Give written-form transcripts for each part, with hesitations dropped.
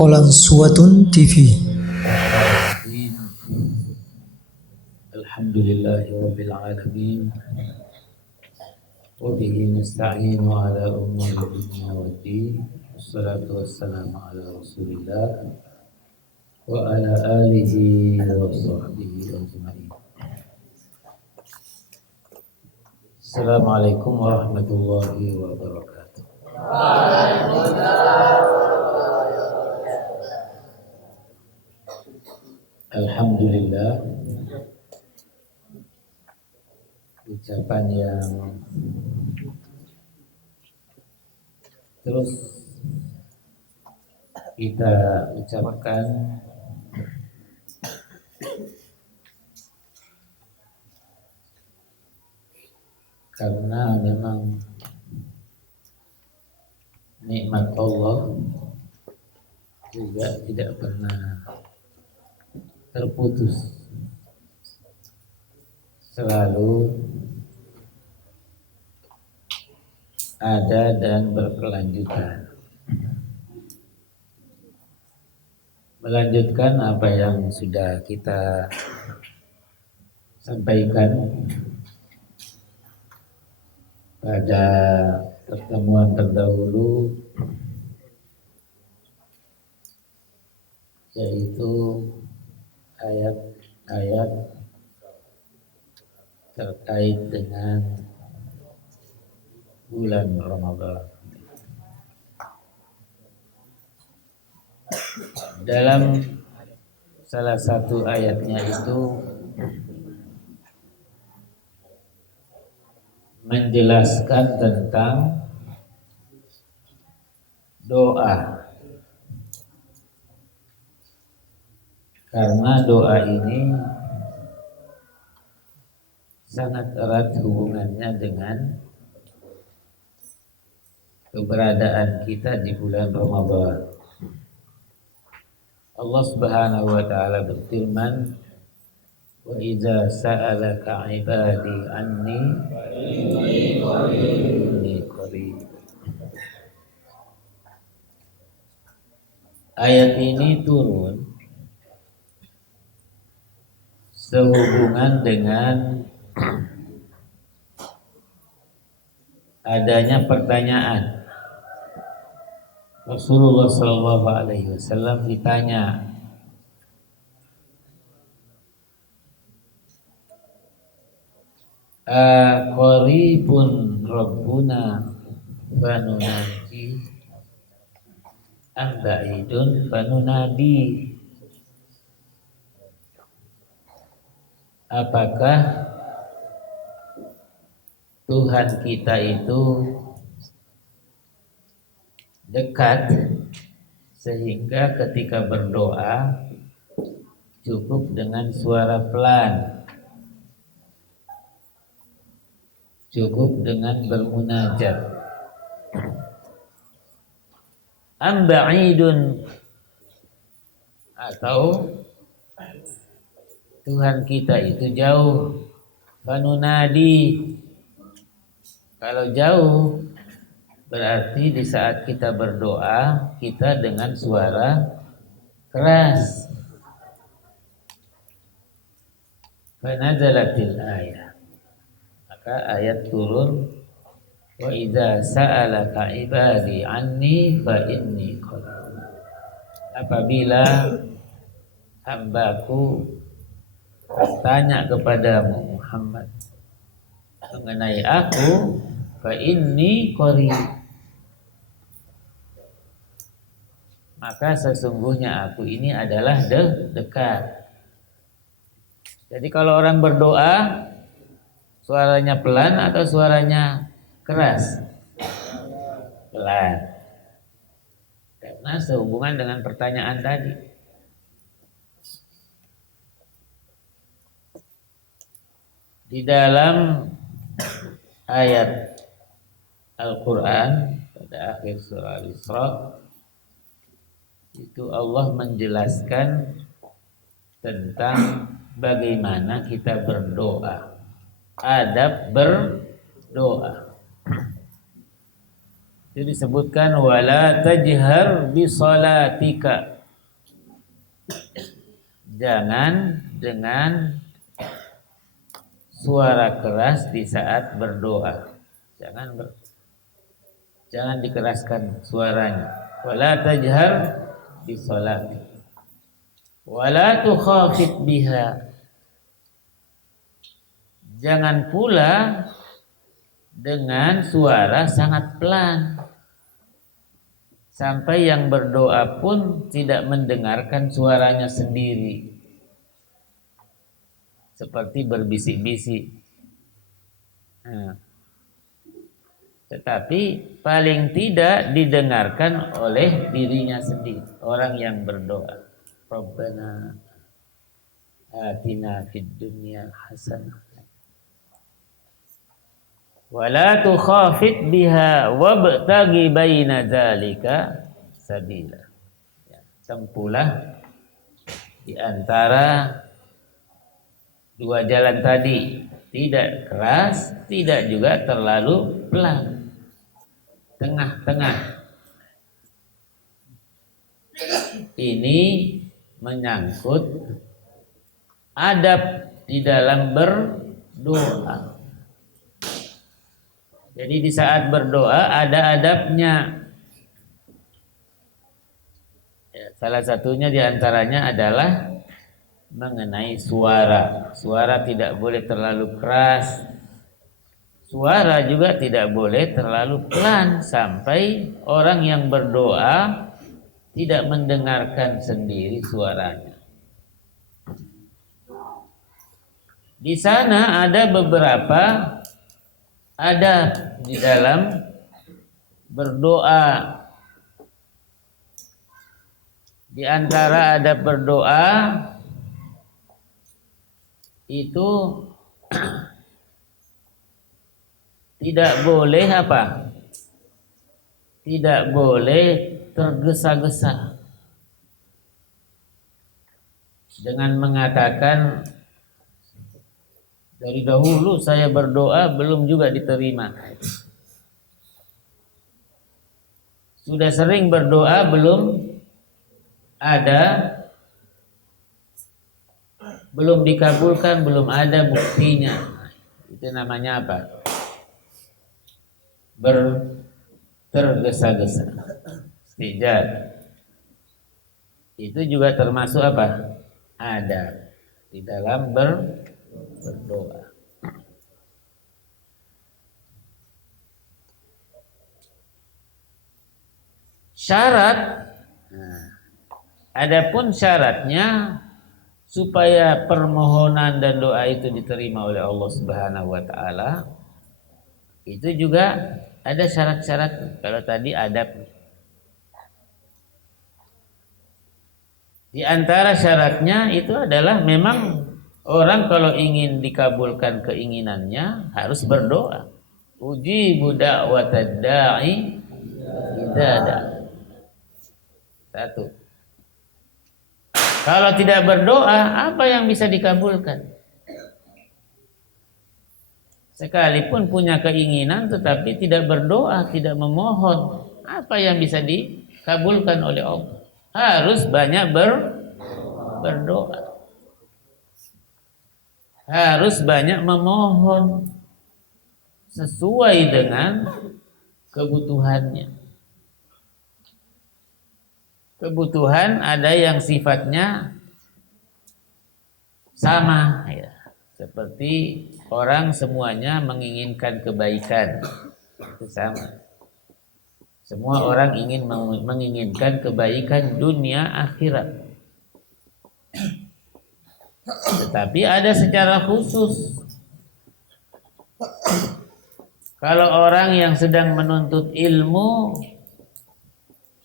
Qalansuwatun TV. Alhamdulillahi rabbil alamin wa bihi nasta'inu ala umuri dunya waddin. Wassalatu wassalamu ala Rasulillah wa ala alihi wa sahbihi ajma'in. Assalamualaikum warahmatullahi wabarakatuh. Alhamdulillah, ucapan yang terus kita ucapkan karena memang nikmat Allah juga tidak pernah terputus, selalu ada dan berkelanjutan. Melanjutkan apa yang sudah kita sampaikan pada pertemuan terdahulu, yaitu ayat-ayat terkait dengan bulan Ramadan. Dalam salah satu ayatnya itu menjelaskan tentang doa. Karena doa ini sangat erat hubungannya dengan keberadaan kita di bulan Ramadan. Allah Subhanahu wa taala berfirman, "Wa idza sa'alaka 'ibadi anni inni qarib." Ayat ini turun sehubungan dengan adanya pertanyaan. Rasulullah Shallallahu Alaihi Wasallam ditanya, "Qaribun Rabbuna fanunaji, am ba'idun fanunadi?" Apakah Tuhan kita itu dekat sehingga ketika berdoa cukup dengan suara pelan, cukup dengan bermunajat, am ba'idun, atau Tuhan kita itu jauh, fanunadi. Kalau jauh berarti di saat kita berdoa kita dengan suara keras. Fanazalatil ayat, maka ayat turun, wa idza sa'alaka ibadi anni fa inni qarib. Apabila hambaku bertanya kepadamu Muhammad mengenai aku, fa inni qarib, maka sesungguhnya aku ini adalah dekat. Jadi kalau orang berdoa suaranya pelan atau suaranya keras? Pelan. Karena sehubungan dengan pertanyaan tadi. Di dalam ayat Al-Quran pada akhir surah Al-Isra itu Allah menjelaskan tentang bagaimana kita berdoa, adab berdoa. Itu disebutkan wala tajhar bi salatika. Jangan dengan suara keras di saat berdoa. Jangan dikeraskan suaranya. Wala tajhar bi salatika. Wala tukhafit biha. Jangan pula dengan suara sangat pelan sampai yang berdoa pun tidak mendengarkan suaranya sendiri, seperti berbisik-bisik. Tetapi paling tidak didengarkan oleh dirinya sendiri, orang yang berdoa. Rabbana atina fid dunya hasanah wala tukhafit biha wabtaghi baina dzalika sabila. Tempuhlah di antara dua jalan tadi, tidak keras, tidak juga terlalu pelan, tengah-tengah. Ini menyangkut adab di dalam berdoa. Jadi di saat berdoa ada adabnya. Salah satunya diantaranya adalah mengenai suara. Suara tidak boleh terlalu keras. Suara juga tidak boleh terlalu pelan sampai orang yang berdoa tidak mendengarkan sendiri suaranya. Di sana ada beberapa adab di dalam berdoa. Di antara adab berdoa itu tidak boleh apa? Tidak boleh tergesa-gesa dengan mengatakan dari dahulu saya berdoa belum juga diterima. Sudah sering berdoa belum dikabulkan, belum ada buktinya. Itu namanya apa? Tergesa-gesa. Istijab. Itu juga termasuk apa? Ada di dalam berdoa. Syarat. Adapun syaratnya supaya permohonan dan doa itu diterima oleh Allah Subhanahu wa taala, itu juga ada syarat-syarat. Kalau tadi adab. Di antara syaratnya itu adalah memang orang kalau ingin dikabulkan keinginannya harus berdoa. Ujibu da'watad da'i idza da'a. Satu. Kalau tidak berdoa, apa yang bisa dikabulkan? Sekalipun punya keinginan tetapi tidak berdoa, tidak memohon, apa yang bisa dikabulkan oleh Allah? Harus banyak berdoa. Harus banyak memohon sesuai dengan kebutuhannya. Kebutuhan ada yang sifatnya sama, ya. Seperti orang semuanya menginginkan kebaikan, itu sama. Semua orang menginginkan kebaikan dunia akhirat. Tetapi ada secara khusus. Kalau orang yang sedang menuntut ilmu,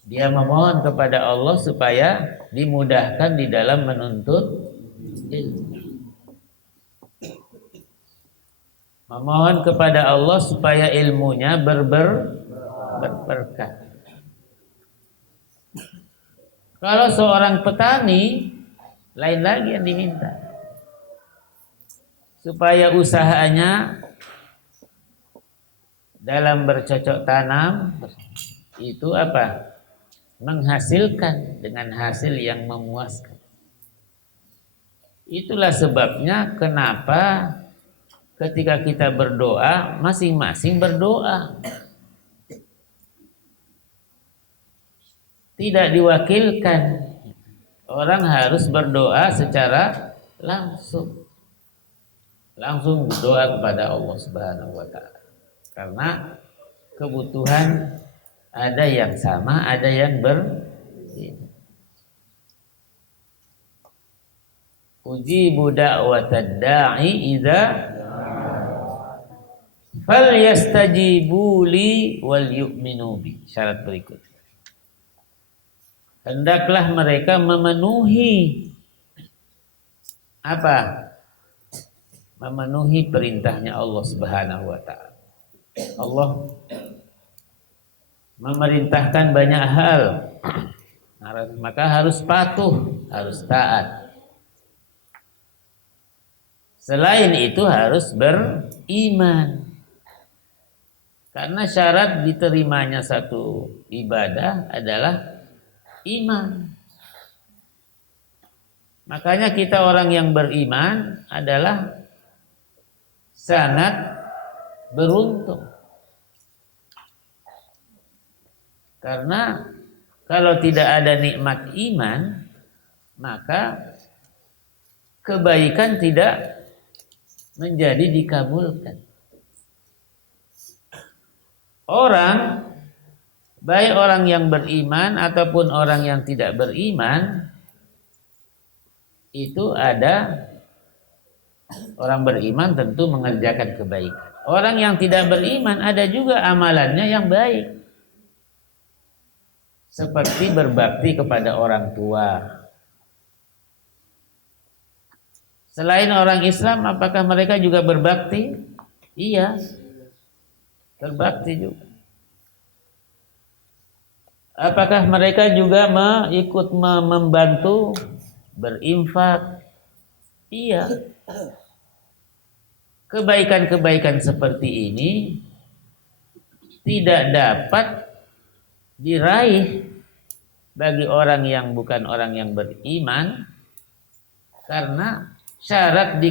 dia memohon kepada Allah supaya dimudahkan di dalam menuntut ilmu. Memohon kepada Allah supaya ilmunya berberkah. Kalau seorang petani, lain lagi yang diminta. Supaya usahanya dalam bercocok tanam itu apa? Menghasilkan dengan hasil yang memuaskan. Itulah sebabnya kenapa ketika kita berdoa, masing-masing berdoa. Tidak diwakilkan. Orang harus berdoa secara langsung. Langsung berdoa kepada Allah Subhanahu wa taala. Karena kebutuhan ada yang sama, ada yang ujibu da'watad da'i idza falyastajibu li wal yu'minu bi. Syarat berikut. Hendaklah mereka memenuhi apa? Memenuhi perintahnya Allah Subhanahu wa taala. Allah memerintahkan banyak hal. Maka harus patuh, harus taat. Selain itu harus beriman. Karena syarat diterimanya satu ibadah adalah iman. Makanya kita orang yang beriman adalah sangat beruntung. Karena kalau tidak ada nikmat iman, maka kebaikan tidak menjadi dikabulkan. Orang, baik orang yang beriman ataupun orang yang tidak beriman, itu ada orang beriman tentu mengerjakan kebaikan. Orang yang tidak beriman ada juga amalannya yang baik. Seperti berbakti kepada orang tua. Selain orang Islam, apakah mereka juga berbakti? Iya, berbakti juga. Apakah mereka juga ikut membantu berinfak? Iya. Kebaikan-kebaikan seperti ini tidak dapat diraih bagi orang yang bukan orang yang beriman, karena syarat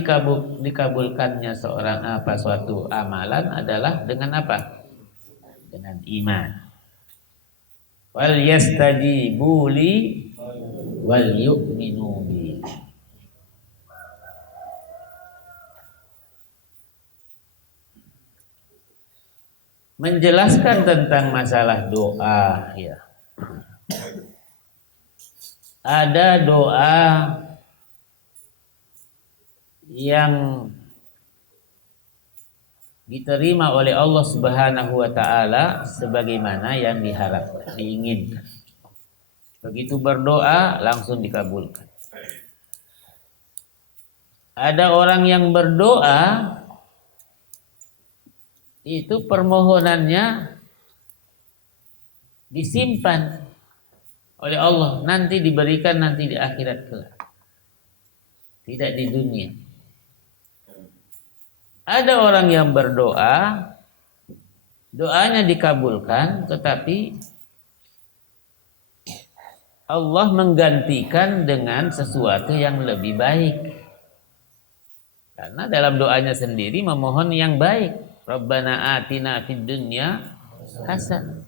dikabulkannya suatu amalan adalah dengan apa? Dengan iman. Wal yastajibu li wal yu'minu bi. Menjelaskan tentang masalah doa, ya. Ada doa yang diterima oleh Allah Subhanahu wa taala sebagaimana yang diharapkan, diinginkan. Begitu berdoa langsung dikabulkan. Ada orang yang berdoa itu permohonannya disimpan oleh Allah, nanti diberikan nanti di akhirat kelak, tidak di dunia. Ada orang yang berdoa, doanya dikabulkan, tetapi Allah menggantikan dengan sesuatu yang lebih baik. Karena dalam doanya sendiri memohon yang baik. Rabbana atina fid dunya hasanah.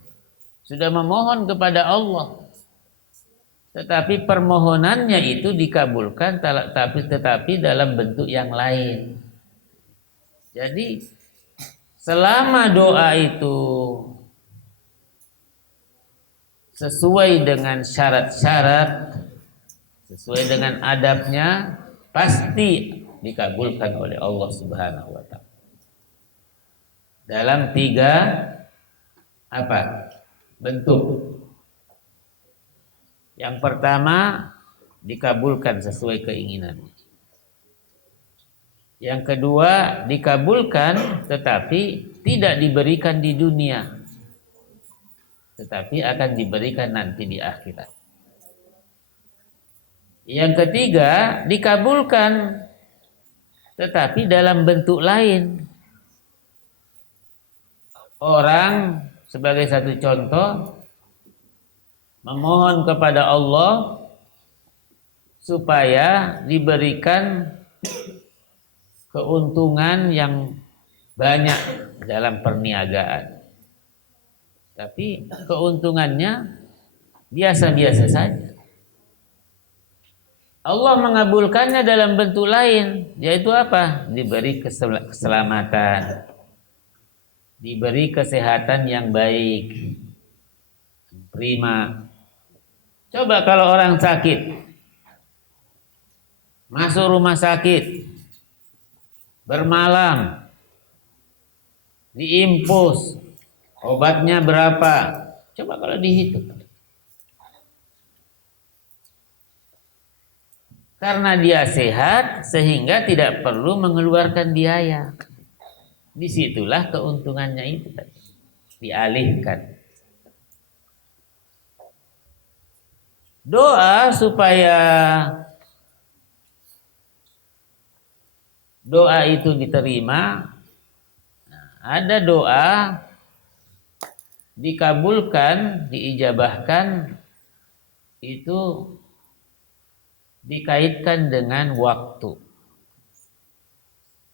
Sudah memohon kepada Allah. Tetapi permohonannya itu dikabulkan tetapi dalam bentuk yang lain. Jadi selama doa itu sesuai dengan syarat-syarat, sesuai dengan adabnya, pasti dikabulkan oleh Allah Subhanahu wa taala. Dalam 3 bentuk. Yang pertama, dikabulkan sesuai keinginan. Yang kedua, dikabulkan tetapi tidak diberikan di dunia, tetapi akan diberikan nanti di akhirat. Yang ketiga, dikabulkan tetapi dalam bentuk lain. orang sebagai satu contoh memohon kepada Allah supaya diberikan keuntungan yang banyak dalam perniagaan. Tapi keuntungannya biasa-biasa saja. Allah mengabulkannya dalam bentuk lain, yaitu apa? Diberi keselamatan, diberi kesehatan yang baik, prima. Coba kalau orang sakit, masuk rumah sakit, bermalam, diimpus, obatnya berapa? Coba kalau dihitung. Karena dia sehat sehingga tidak perlu mengeluarkan biaya. Disitulah keuntungannya itu tadi. Dialihkan. Doa supaya doa itu diterima. Nah, ada doa dikabulkan, diijabahkan, itu dikaitkan dengan waktu.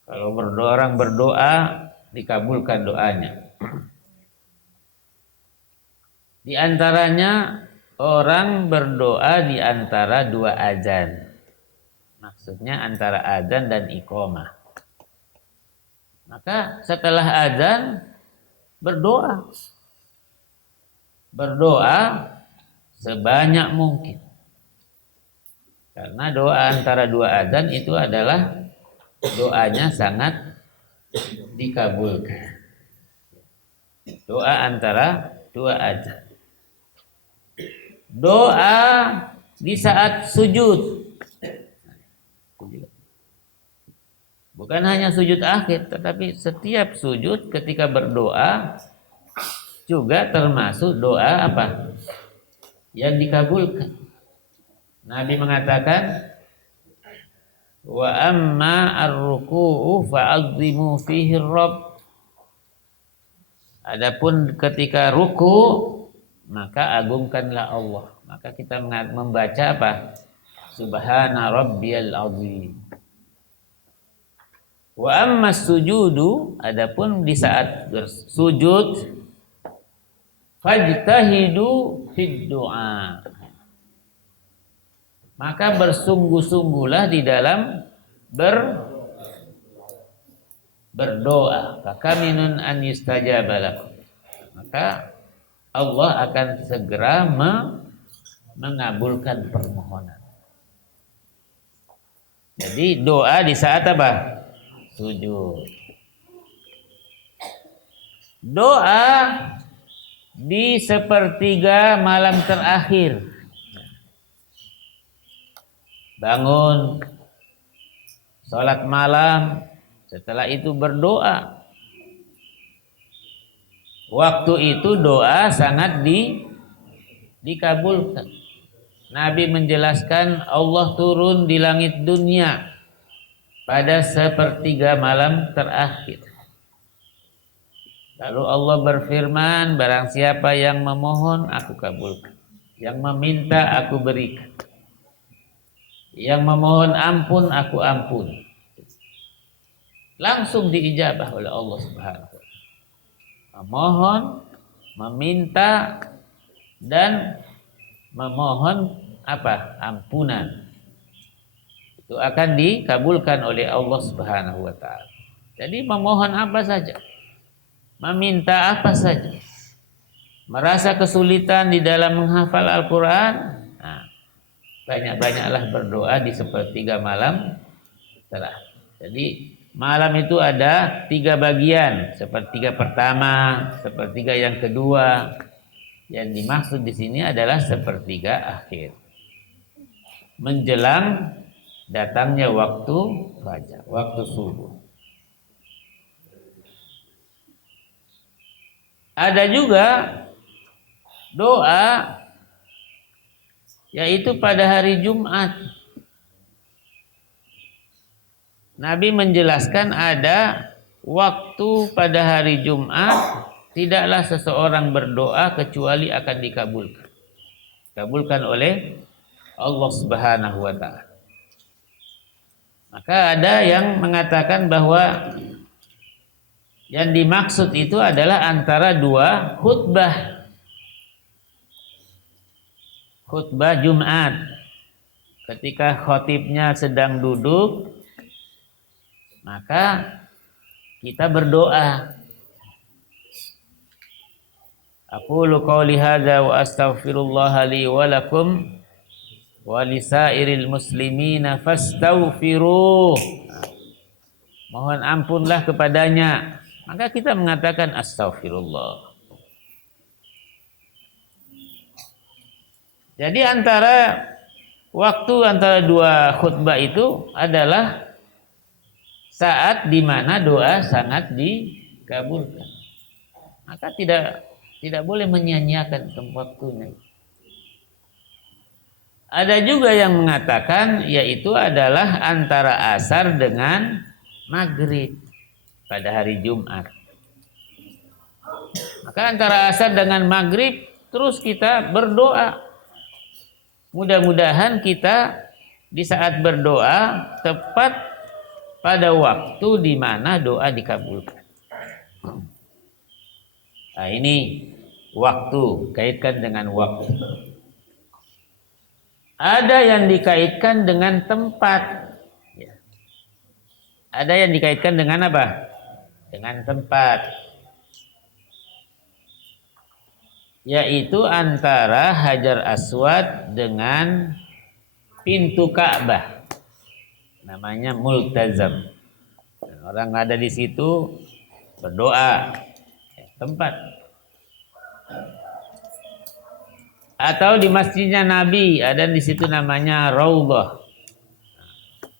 Kalau orang berdoa, dikabulkan doanya. Di antaranya orang berdoa di antara dua azan. Maksudnya antara azan dan iqamah. Maka setelah azan berdoa. Berdoa sebanyak mungkin. Karena doa antara dua azan itu adalah doanya sangat dikabulkan. Doa antara dua azan. Doa di saat sujud. Bukan hanya sujud akhir, tetapi setiap sujud ketika berdoa juga termasuk doa apa? Yang dikabulkan. Nabi mengatakan, wa amma ar-ruku'u fa'azimu fihi rabb. Adapun ketika ruku, maka agungkanlah Allah. Maka kita membaca apa? Subhana rabbiyal azim. Wa amma sujudu, adapun di saat bersujud, fajtahidu fid du'a. Maka bersungguh-sungguhlah di dalam berdoa. Fakaminun an yustajaba lakum. Maka Allah akan segera mengabulkan permohonan. Jadi doa di saat apa? Sujud. Doa di sepertiga malam terakhir. Bangun, sholat malam, setelah itu berdoa. Waktu itu doa sangat dikabulkan. Nabi menjelaskan Allah turun di langit dunia pada sepertiga malam terakhir. Lalu Allah berfirman, barang siapa yang memohon, aku kabulkan. Yang meminta, aku berikan. Yang memohon ampun, aku ampun. Langsung diijabah oleh Allah Subhanahu wa ta'ala. Memohon, meminta, dan memohon apa? Ampunan. Itu akan dikabulkan oleh Allah Subhanahu wa ta'ala. Jadi memohon apa saja, meminta apa saja. Merasa kesulitan di dalam menghafal Al-Quran, banyak-banyaklah berdoa di sepertiga malam terakhir. Jadi malam itu ada 3 bagian, sepertiga pertama, sepertiga yang kedua. Yang dimaksud di sini adalah sepertiga akhir, menjelang datangnya waktu fajar, waktu subuh. Ada juga doa yaitu pada hari Jumat. Nabi menjelaskan ada waktu pada hari Jumat tidaklah seseorang berdoa kecuali akan dikabulkan oleh Allah Subhanahu wa taala. Maka ada yang mengatakan bahwa yang dimaksud itu adalah antara dua khutbah. Khutbah Jumat, ketika khatibnya sedang duduk, maka kita berdoa. Aqulu qouli hadza wa astaghfirullah li wa lakum wa lisairil muslimina fastaghfiruh. Mohon ampunlah kepadanya. Maka kita mengatakan astaghfirullah. Jadi waktu antara dua khutbah itu adalah saat di mana doa sangat dikabulkan. Maka tidak boleh menyia-nyiakan waktunya. Ada juga yang mengatakan yaitu adalah antara asar dengan maghrib pada hari Jumat. Maka antara asar dengan maghrib terus kita berdoa. Mudah-mudahan kita di saat berdoa tepat pada waktu di mana doa dikabulkan. Nah, ini waktu, kaitkan dengan waktu. Ada yang dikaitkan dengan tempat. Ada yang dikaitkan dengan apa? Dengan tempat. Yaitu antara Hajar Aswad dengan pintu Ka'bah. Namanya multazam. Orang ada di situ berdoa. Tempat. Atau di masjidnya Nabi ada di situ namanya Raudhah.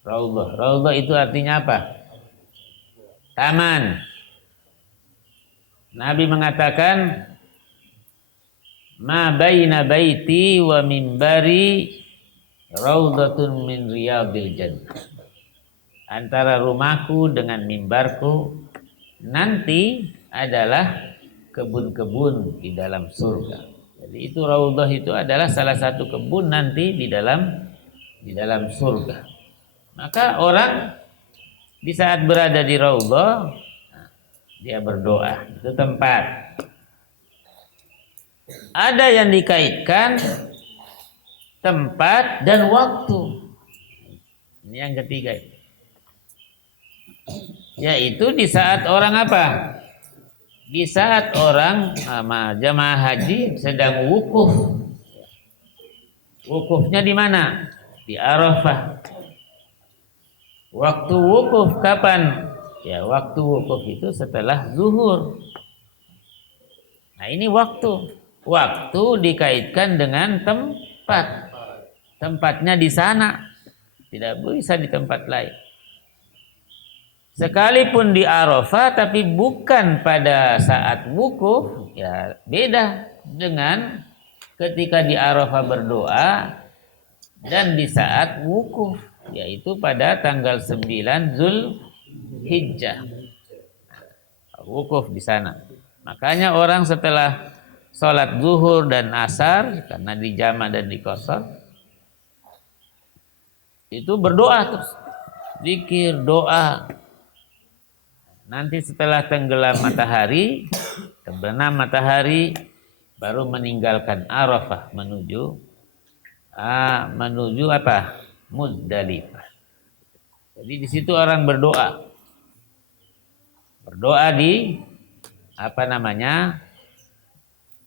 Raudhah itu artinya apa? Taman. Nabi mengatakan ma baina baiti wa mimbari raudhatun min riyadil jannah. Antara rumahku dengan mimbarku nanti adalah kebun-kebun di dalam surga. Jadi itu raudhah itu adalah salah satu kebun nanti di dalam surga. Maka orang di saat berada di raudhah dia berdoa, itu tempat. Ada yang dikaitkan tempat dan waktu. Ini yang ketiga. Yaitu di saat orang apa? Di saat orang jamaah haji sedang wukuf. Wukufnya di mana? Di Arafah. Waktu wukuf kapan? Ya, waktu wukuf itu setelah zuhur. Nah, ini waktu. Waktu dikaitkan dengan tempat. Tempatnya di sana. Tidak bisa di tempat lain. Sekalipun di Arafah tapi bukan pada saat wukuf, ya beda dengan ketika di Arafah berdoa dan di saat wukuf, yaitu pada tanggal 9 Zulhijjah. Wukuf di sana. Makanya orang setelah sholat zuhur dan asar, karena dijama dan dikosor, itu berdoa terus. Zikir, doa. Nanti setelah tenggelam matahari, terbenam matahari, baru meninggalkan Arafah menuju apa? Muzdalifah. Jadi di situ orang berdoa. Berdoa di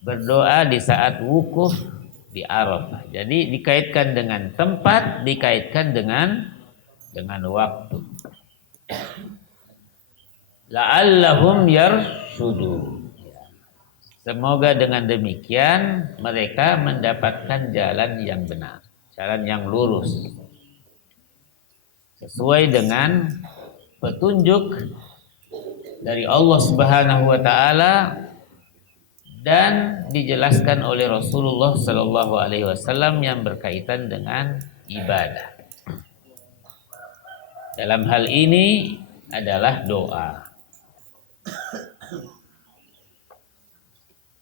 berdoa di saat wukuf di Arafah. Jadi dikaitkan dengan tempat, dikaitkan dengan waktu. La'allahum yarshudun. Semoga dengan demikian mereka mendapatkan jalan yang benar, jalan yang lurus, sesuai dengan petunjuk dari Allah Subhanahu wa taala dan dijelaskan oleh Rasulullah sallallahu alaihi wasallam yang berkaitan dengan ibadah. Dalam hal ini adalah doa.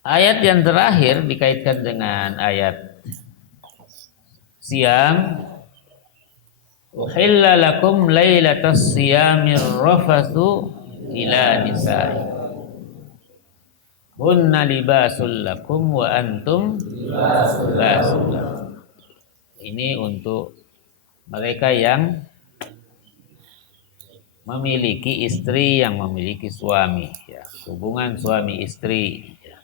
Ayat yang terakhir dikaitkan dengan ayat Siyam. Uhilla lakum lailatas siyamir rafathu ila nisa'i hunna libasul lakum wa antum libasul lakum. Ini untuk mereka yang memiliki istri, yang memiliki suami, ya, hubungan suami istri, ya.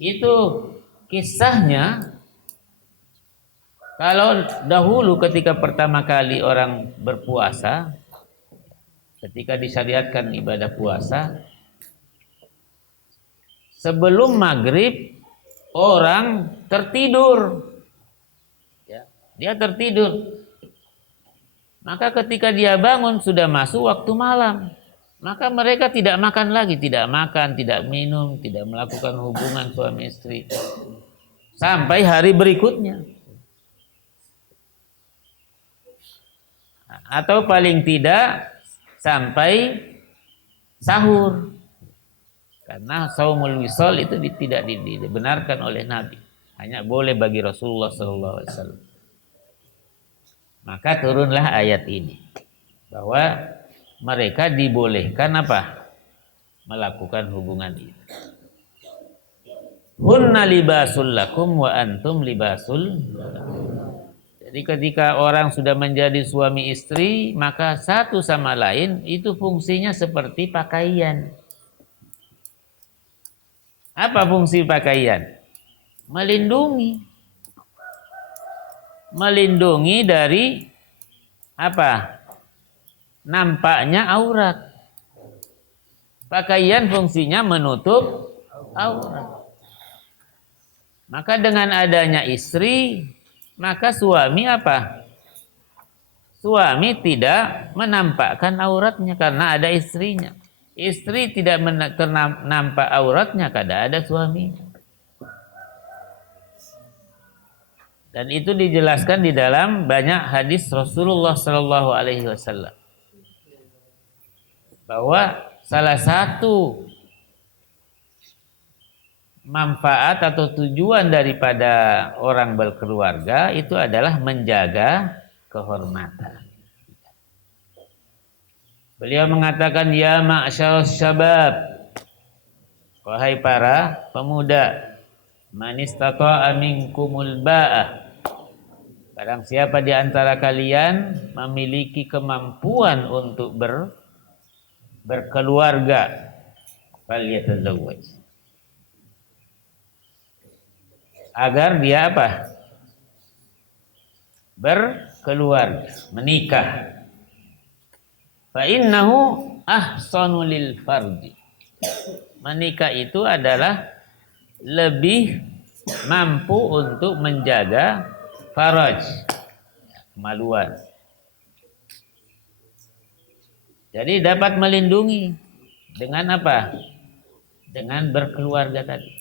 Itu kisahnya. Kalau dahulu ketika pertama kali orang berpuasa, ketika disyariatkan ibadah puasa, sebelum maghrib orang tertidur, ya, dia tertidur. Maka ketika dia bangun sudah masuk waktu malam, maka mereka tidak makan lagi, tidak makan, tidak minum, tidak melakukan hubungan suami istri sampai hari berikutnya. Atau paling tidak sampai sahur. Karena saumul wisol itu tidak dibenarkan oleh Nabi. Hanya boleh bagi Rasulullah SAW. Maka turunlah ayat ini. Bahwa mereka dibolehkan apa? Melakukan hubungan itu. Hunna libasul lakum wa antum libasul lakum. Jadi ketika orang sudah menjadi suami istri, maka satu sama lain itu fungsinya seperti pakaian. Apa fungsi pakaian? Melindungi. Melindungi dari apa? Nampaknya aurat. Pakaian fungsinya menutup aurat. Maka dengan adanya istri, maka suami apa? Suami tidak menampakkan auratnya karena ada istrinya. Istri tidak nampak auratnya karena ada suami. Dan itu dijelaskan di dalam banyak hadis Rasulullah Sallallahu Alaihi Wasallam bahwa salah satu manfaat atau tujuan daripada orang berkeluarga itu adalah menjaga kehormatan. Beliau mengatakan, ya ma'syarus syabab, wahai para pemuda, man istata'a minkumul ba'ah, barang siapa di antara kalian memiliki kemampuan untuk berkeluarga, falyatazawwaj, agar dia apa? Berkeluarga, menikah. Fa innahu ahsanu lil farji. Menikah itu adalah lebih mampu untuk menjaga faraj, kemaluan. Jadi dapat melindungi dengan apa? Dengan berkeluarga tadi.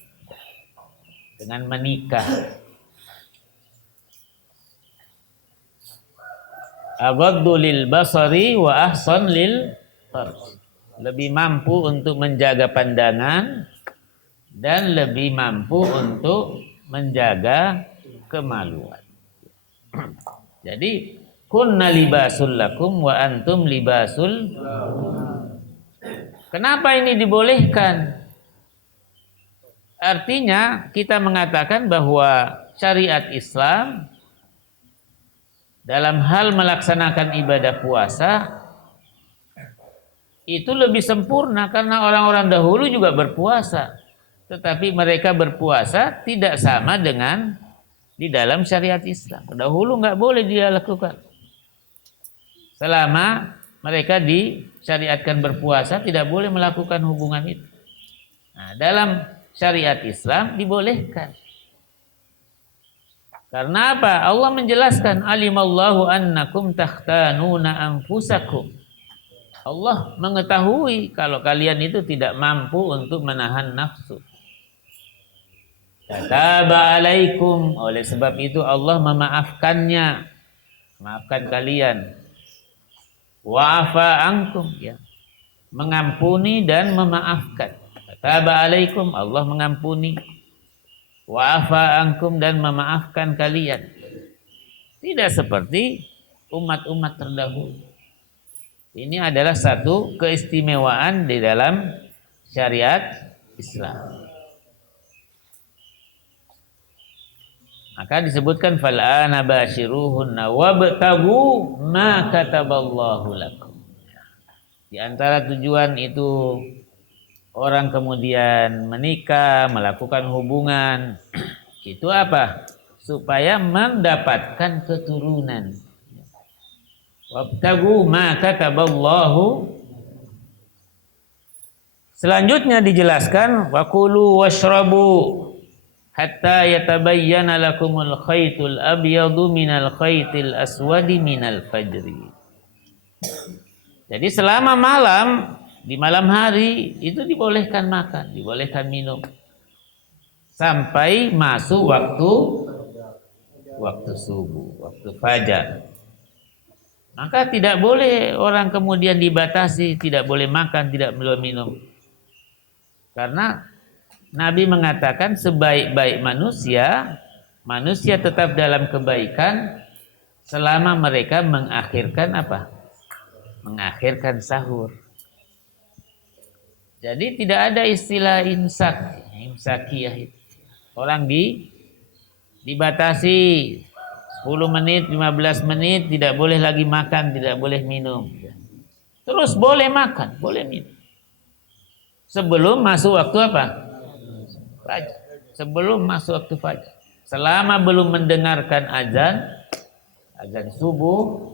Dengan menikah. Aghaddu lil basari wa ahsan lil farj. Lebih mampu untuk menjaga pandangan dan lebih mampu untuk menjaga kemaluan. Jadi kunna libasul lakum wa antum libasul. Kenapa ini dibolehkan? Artinya kita mengatakan bahwa syariat Islam dalam hal melaksanakan ibadah puasa itu lebih sempurna karena orang-orang dahulu juga berpuasa. Tetapi mereka berpuasa tidak sama dengan di dalam syariat Islam. Dahulu nggak boleh dia lakukan. Selama mereka disyariatkan berpuasa tidak boleh melakukan hubungan itu. Nah, dalam syariat Islam dibolehkan. Karena apa? Allah menjelaskan, alimallahu annakum takhtanuna anfusakum. Allah mengetahui kalau kalian itu tidak mampu untuk menahan nafsu. Kataba alaikum, oleh sebab itu Allah memaafkannya. Maafkan kalian. Wa'afa ankum, ya. Mengampuni dan memaafkan. Taba alaikum, Allah mengampuni. Wa afa ankum, dan memaafkan kalian. Tidak seperti umat-umat terdahulu. Ini adalah satu keistimewaan di dalam syariat Islam. Maka disebutkan fal'ana bashiruhunna wabtagu ma kataballahu lakum. Di antara tujuan itu orang kemudian menikah, melakukan hubungan, itu apa? Supaya mendapatkan keturunan. Wabtagu ma kataballahu. Selanjutnya dijelaskan wakulu washrabu hatta yatabayyana lakumul khaytul abyadu minal khaytil aswadi minal fajri. Jadi selama malam, di malam hari itu dibolehkan makan, dibolehkan minum sampai masuk waktu subuh, waktu fajar. Maka tidak boleh orang kemudian dibatasi, tidak boleh makan, tidak boleh minum. Karena Nabi mengatakan sebaik-baik manusia, manusia tetap dalam kebaikan selama mereka mengakhirkan apa? Mengakhirkan sahur. Jadi tidak ada istilah imsakiyah itu. Orang dibatasi 10 menit, 15 menit tidak boleh lagi makan, tidak boleh minum. Terus boleh makan, boleh minum. Sebelum masuk waktu apa? Fajar. Sebelum masuk waktu fajar. Selama belum mendengarkan azan subuh,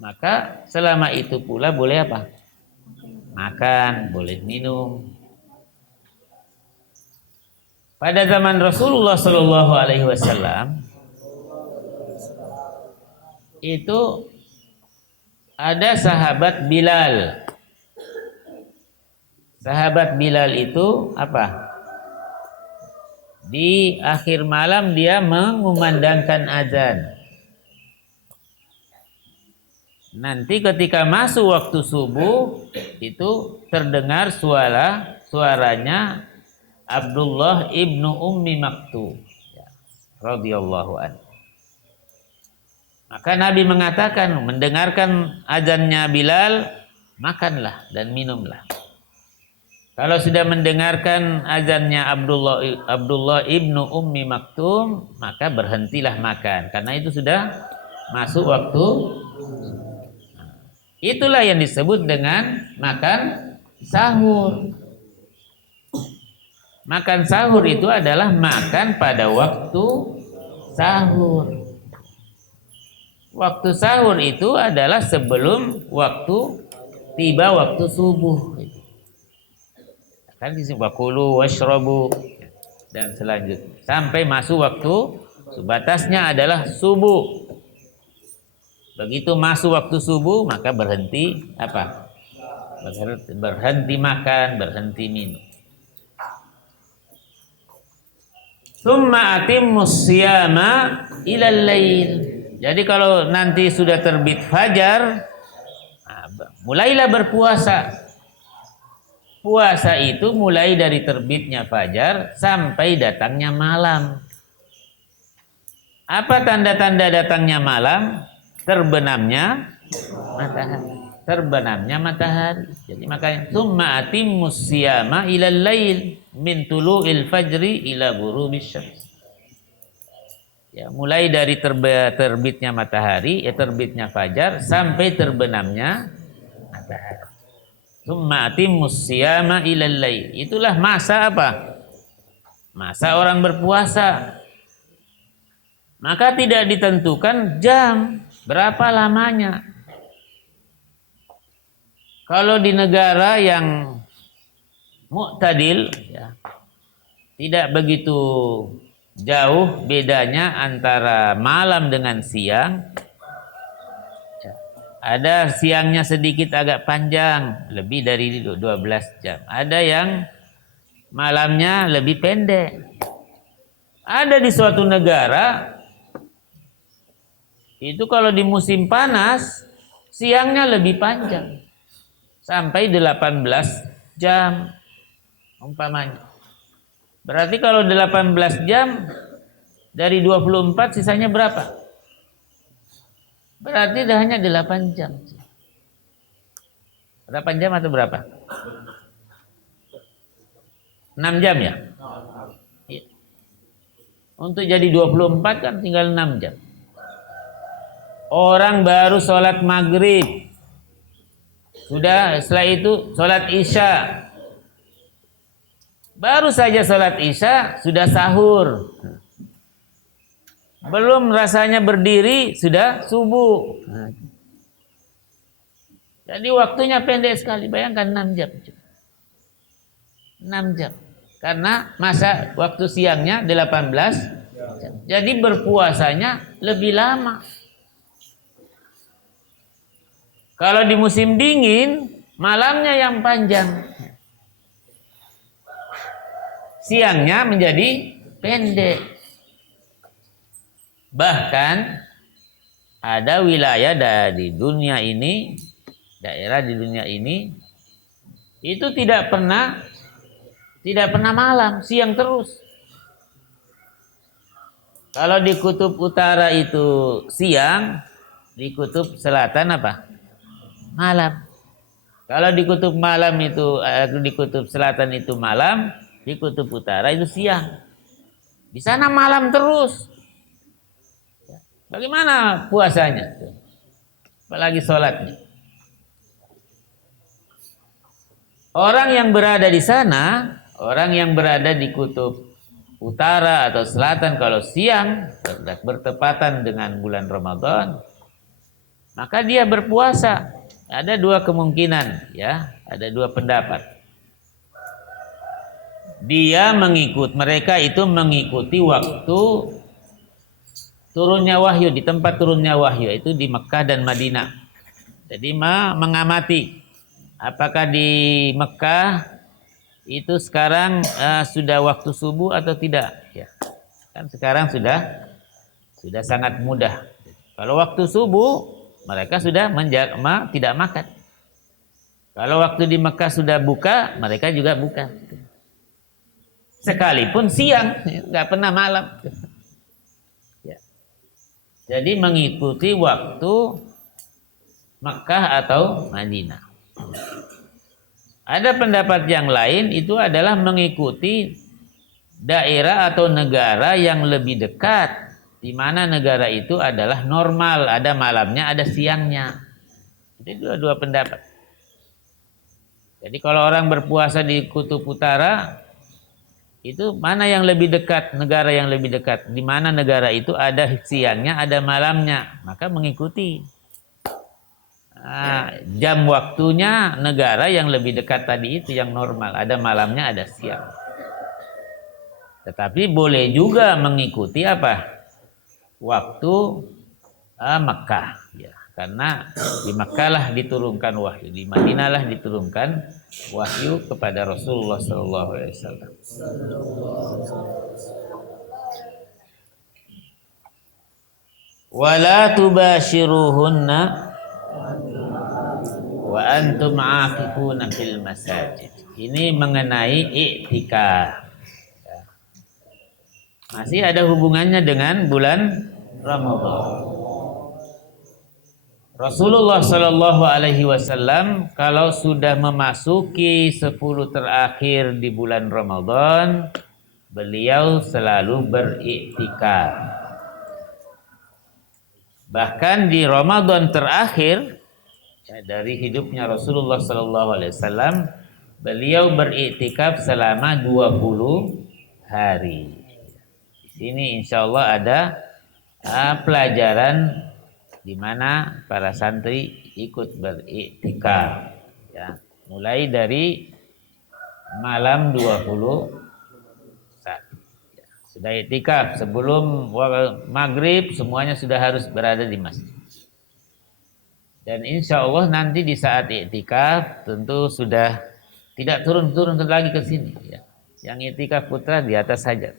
maka selama itu pula boleh apa? Makan, boleh minum. Pada zaman Rasulullah Shallallahu Alaihi Wasallam itu ada sahabat Bilal. Sahabat Bilal itu apa? Di akhir malam dia mengumandangkan azan. Nanti ketika masuk waktu subuh itu terdengar suaranya Abdullah ibnu Ummi Maktum radhiyallahu anhu. Maka Nabi mengatakan, mendengarkan azannya Bilal, makanlah dan minumlah. Kalau sudah mendengarkan azannya Abdullah ibnu Ummi Maktum, maka berhentilah makan, karena itu sudah masuk waktu. Itulah yang disebut dengan makan sahur. Makan sahur itu adalah makan pada waktu sahur. Waktu sahur itu adalah sebelum tiba waktu subuh. Kan disebut wakulu washrabu dan selanjutnya sampai masuk waktu, batasnya adalah subuh. Begitu masuk waktu subuh maka berhenti apa? Berhenti makan, berhenti minum. Tsumma atimmus siyama ilal lail. Jadi kalau nanti sudah terbit fajar, mulailah berpuasa. Puasa itu mulai dari terbitnya fajar sampai datangnya malam. Apa tanda-tanda datangnya malam? Terbenamnya matahari. Jadi makanya tsumma atimmus siyama ilal lail min tulu'il fajri ila ghurubisy syams. Ya, mulai dari terbitnya matahari, terbitnya fajar sampai terbenamnya matahari. Tsumma atimmus siyama ilal lail. Itulah masa apa? Masa orang berpuasa. Maka tidak ditentukan jam berapa lamanya. Kalau di negara yang mu'tadil, ya, tidak begitu jauh bedanya antara malam dengan siang. Ada siangnya sedikit agak panjang, lebih dari 12 jam. Ada yang malamnya lebih pendek. Ada di suatu negara itu kalau di musim panas siangnya lebih panjang sampai 18 jam. umpamanya. Berarti kalau 18 jam dari 24 sisanya berapa? Berarti dah hanya 8 jam. 8 jam atau berapa? 6 jam ya? Iya. Untuk jadi 24 kan tinggal 6 jam. Orang baru sholat maghrib. Sudah, setelah itu sholat isya. Baru saja sholat isya, sudah sahur. Belum rasanya berdiri, sudah subuh. Jadi waktunya pendek sekali. Bayangkan 6 jam. 6 jam. Karena masa waktu siangnya 18 jam. Jadi berpuasanya lebih lama. Kalau di musim dingin, malamnya yang panjang. Siangnya menjadi pendek. Bahkan ada wilayah dari dunia ini, daerah di dunia ini, itu tidak pernah malam, siang terus. Kalau di kutub utara itu siang, di kutub selatan apa? Malam. Kalau di kutub di kutub selatan itu malam, di kutub utara itu siang. Di sana malam terus. Bagaimana puasanya? Apalagi sholatnya. Orang yang berada di sana, orang yang berada di kutub utara atau selatan kalau siang bertepatan dengan bulan Ramadan, maka dia berpuasa. Ada dua kemungkinan, ya, ada dua pendapat. Mereka itu mengikuti waktu turunnya wahyu, di tempat turunnya wahyu itu di Mekah dan Madinah. Jadi mengamati apakah di Mekah itu sekarang sudah waktu subuh atau tidak, ya. Kan sekarang sudah sangat mudah. Kalau waktu subuh mereka sudah tidak makan. Kalau waktu di Mekah sudah buka, mereka juga buka. Sekalipun siang, nggak pernah malam. Ya. Jadi mengikuti waktu Mekah atau Madinah. Ada pendapat yang lain itu adalah mengikuti daerah atau negara yang lebih dekat, di mana negara itu adalah normal, ada malamnya, ada siangnya. Jadi dua pendapat. Jadi kalau orang berpuasa di kutub utara, itu mana yang lebih dekat, negara yang lebih dekat, di mana negara itu ada siangnya, ada malamnya, maka mengikuti. Jam waktunya negara yang lebih dekat tadi itu yang normal, ada malamnya, ada siang. Tetapi boleh juga mengikuti apa? Waktu Mekah, ya. Karena di Mekah lah diturunkan wahyu, di Madinah lah diturunkan wahyu kepada Rasulullah SAW. Wala tubashiruhunna wa antum aakifuna fil masajid. Ini mengenai i'tikaf. Masih ada hubungannya dengan bulan Ramadan. Rasulullah Shallallahu Alaihi Wasallam kalau sudah memasuki 10 terakhir di bulan Ramadan, beliau selalu beriktikaf. Bahkan di Ramadan terakhir dari hidupnya Rasulullah Shallallahu Alaihi Wasallam, beliau beriktikaf selama 20 hari. Di sini insya Allah ada pelajaran di mana para santri ikut beriktikaf, ya, mulai dari malam 21. Ya, sudah iktikaf sebelum maghrib, semuanya sudah harus berada di masjid. Dan insya Allah nanti di saat iktikaf tentu sudah tidak turun lagi ke sini, ya. Yang iktikaf putra di atas saja.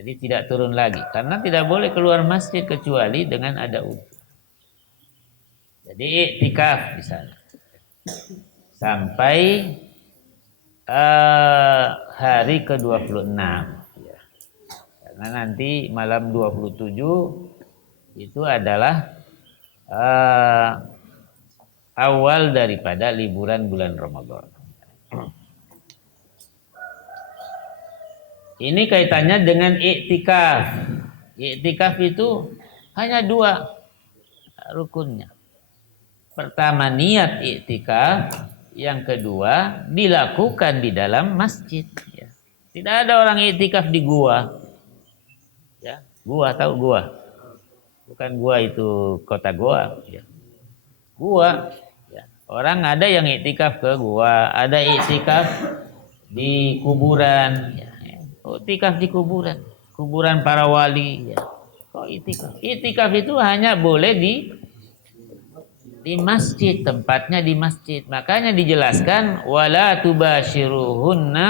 Jadi tidak turun lagi karena tidak boleh keluar masjid kecuali dengan ada udhu. Jadi iktikaf di sana sampai hari ke-26 ya. Karena nanti malam 27 itu adalah awal daripada liburan bulan Ramadan. Ini kaitannya dengan iktikaf. Iktikaf itu hanya 2 rukunnya. Pertama niat iktikaf, yang kedua dilakukan di dalam masjid. Ya. Tidak ada orang iktikaf di gua. Ya, gua tahu gua. Bukan gua itu kota Goa. Ya. Gua. Ya. Orang ada yang iktikaf ke gua, ada iktikaf di kuburan. Ya. Iktikaf di kuburan para wali. Ya. Kok iktikaf? Iktikaf itu hanya boleh di masjid, tempatnya di masjid. Makanya dijelaskan wala tubashiruhunna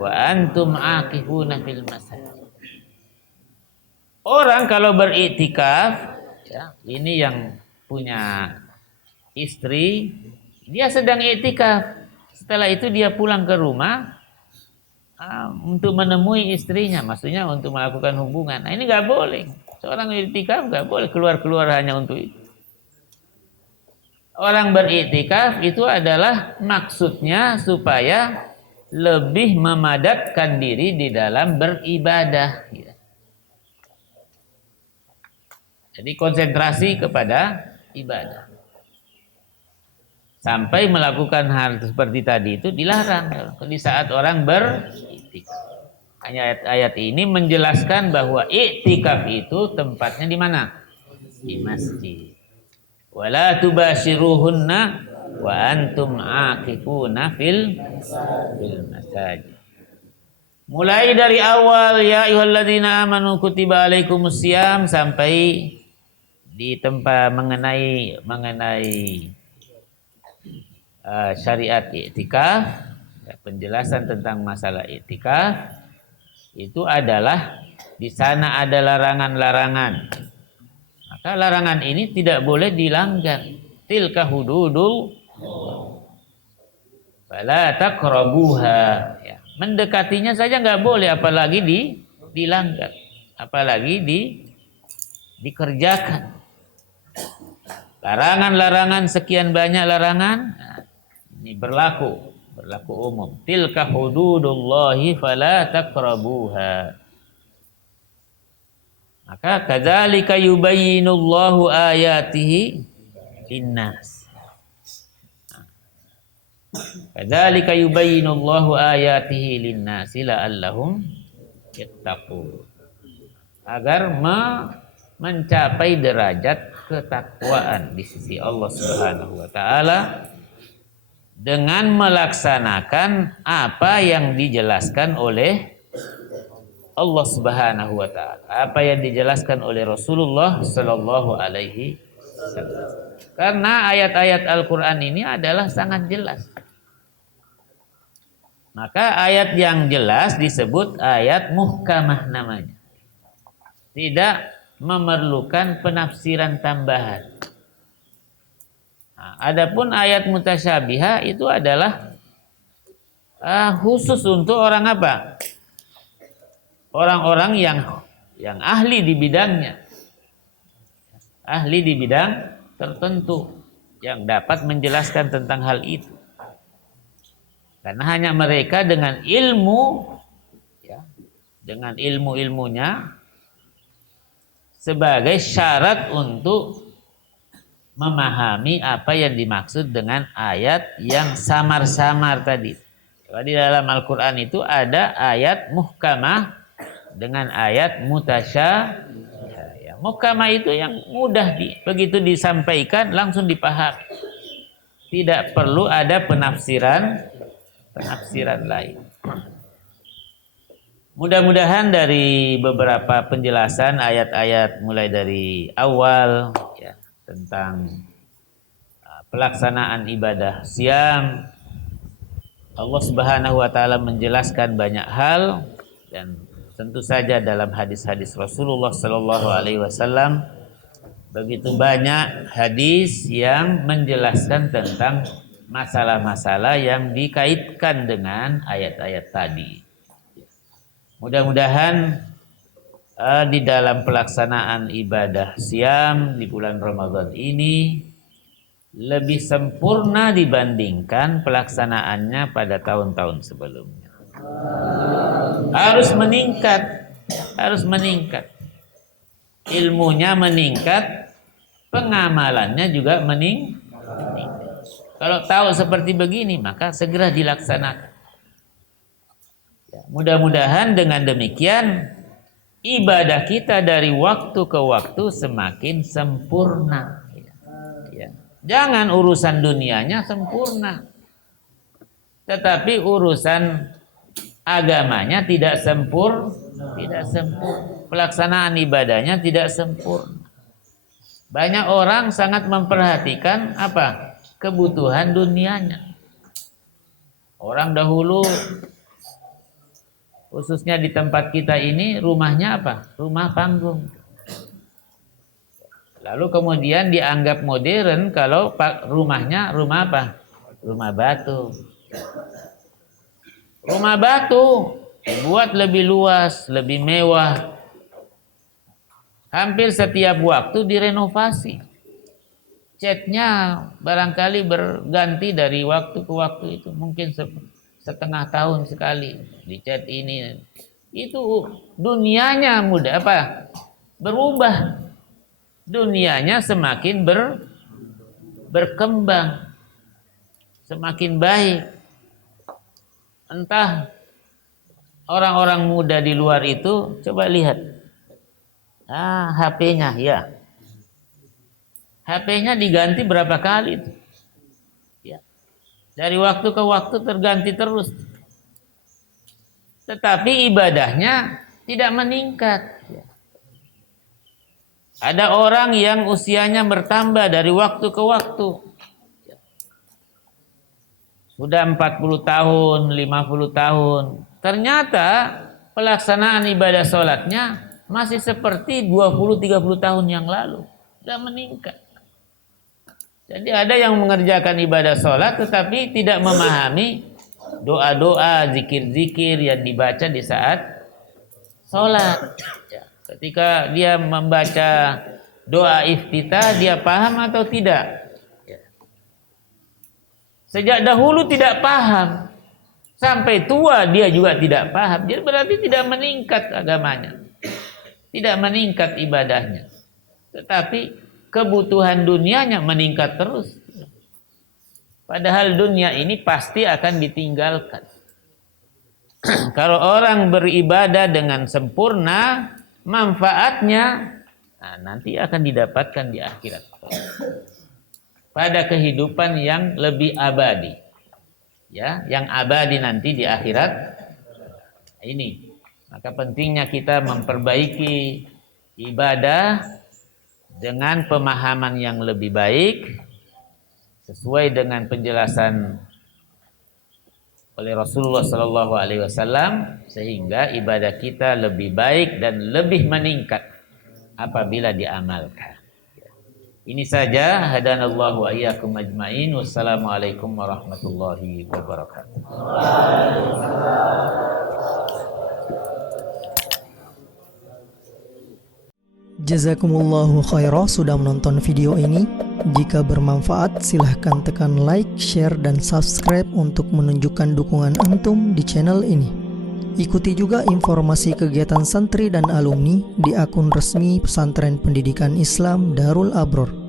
wa antum aqifuna fil masajid. Orang kalau beriktikaf, ya, ini yang punya istri, dia sedang iktikaf. Setelah itu dia pulang ke rumah untuk menemui istrinya, maksudnya untuk melakukan hubungan. Nah, ini nggak boleh. Seorang iktikaf nggak boleh keluar hanya untuk itu. Orang beriktikaf itu adalah maksudnya supaya lebih memadatkan diri di dalam beribadah. Jadi konsentrasi kepada ibadah. Sampai melakukan hal seperti tadi itu dilarang di saat orang beriktikaf. Ayat-ayat ini menjelaskan bahwa iktikaf itu tempatnya di mana? Di masjid. Wala tubashiruhunna wa antum aqifuna fil masajid. Mulai dari awal ya ayyuhalladzina amanu kutiba alaikumusiyam sampai di tempat mengenai syariat iktikaf, ya, penjelasan tentang masalah iktikaf itu adalah di sana ada larangan-larangan. Maka larangan ini tidak boleh dilanggar. Tilka hududul fala taqrabuha. Ya, mendekatinya saja nggak boleh, apalagi dilanggar, apalagi dikerjakan. Larangan-larangan, sekian banyak larangan. Nah, ini berlaku umum. Tilka hududullahi fala taqrabuha. Maka kadzalika yubayyinullahu ayatihi linnas. Kadzalika yubayyinullahu ayatihi linnas la'allahum yattaqun. Agar mencapai derajat ketakwaan di sisi Allah Subhanahu wa taala dengan melaksanakan apa yang dijelaskan oleh Allah Subhanahu wa taala, apa yang dijelaskan oleh Rasulullah sallallahu alaihi wasallam. Karena ayat-ayat Al-Qur'an ini adalah sangat jelas. Maka ayat yang jelas disebut ayat muhkamah namanya. Tidak memerlukan penafsiran tambahan. Nah, adapun ayat mutasyabiha itu adalah khusus untuk orang apa? Orang-orang yang ahli di bidangnya. Ahli di bidang tertentu yang dapat menjelaskan tentang hal itu. Karena hanya mereka dengan ilmu, ya, dengan ilmu-ilmunya sebagai syarat untuk memahami apa yang dimaksud dengan ayat yang samar-samar tadi. Di dalam Al-Quran itu ada ayat muhkamah dengan ayat mutasyabihah. Ya, muhkamah itu yang mudah begitu disampaikan langsung dipahami. Tidak perlu ada penafsiran lain. Mudah-mudahan dari beberapa penjelasan ayat-ayat mulai dari awal ya, tentang pelaksanaan ibadah siam, Allah Subhanahu wa taala menjelaskan banyak hal, dan tentu saja dalam hadis-hadis Rasulullah sallallahu alaihi wasallam begitu banyak hadis yang menjelaskan tentang masalah-masalah yang dikaitkan dengan ayat-ayat tadi. Mudah-mudahan di dalam pelaksanaan ibadah siam di bulan Ramadan ini lebih sempurna dibandingkan pelaksanaannya pada tahun-tahun sebelumnya. Harus meningkat. Ilmunya meningkat, pengamalannya juga meningkat. Kalau tahu seperti begini, maka segera dilaksanakan. Mudah-mudahan dengan demikian ibadah kita dari waktu ke waktu semakin sempurna. Jangan urusan dunianya sempurna, tetapi urusan agamanya tidak sempurna. Pelaksanaan ibadahnya tidak sempurna. Banyak orang sangat memperhatikan apa? Kebutuhan dunianya. Orang dahulu, khususnya di tempat kita ini, rumahnya apa? Rumah panggung. Lalu kemudian dianggap modern kalau rumahnya rumah apa? Rumah batu. Rumah batu dibuat lebih luas, lebih mewah. Hampir setiap waktu direnovasi. Catnya barangkali berganti dari waktu ke waktu itu. Mungkin setengah tahun sekali dicat ini. Itu dunianya berubah. Dunianya semakin berkembang, semakin baik. Entah orang-orang muda di luar itu, coba lihat. HP-nya ya. HP-nya diganti berapa kali itu? Ya. Dari waktu ke waktu terganti terus. Tetapi ibadahnya tidak meningkat. Ada orang yang usianya bertambah dari waktu ke waktu. Sudah 40 tahun, 50 tahun. Ternyata pelaksanaan ibadah sholatnya masih seperti 20-30 tahun yang lalu. Tidak meningkat. Jadi ada yang mengerjakan ibadah sholat tetapi tidak memahami doa-doa, zikir-zikir yang dibaca di saat sholat. Ketika dia membaca doa iftitah, dia paham atau tidak? Sejak dahulu tidak paham. Sampai tua dia juga tidak paham. Jadi berarti tidak meningkat agamanya. Tidak meningkat ibadahnya. Tetapi kebutuhan dunianya meningkat terus. Padahal dunia ini pasti akan ditinggalkan. Kalau orang beribadah dengan sempurna, manfaatnya nanti akan didapatkan di akhirat. Pada kehidupan yang lebih abadi. Ya, yang abadi nanti di akhirat. Ini. Maka pentingnya kita memperbaiki ibadah dengan pemahaman yang lebih baik sesuai dengan penjelasan oleh Rasulullah SAW, sehingga ibadah kita lebih baik dan lebih meningkat apabila diamalkan. Ini saja. Hadanallahu wa iyyakum ajmain. Wassalamualaikum warahmatullahi wabarakatuh. Jazakumullahu khairan sudah menonton video ini. Jika bermanfaat, silahkan tekan like, share, dan subscribe untuk menunjukkan dukungan antum di channel ini. Ikuti juga informasi kegiatan santri dan alumni di akun resmi Pesantren Pendidikan Islam Darul Abror.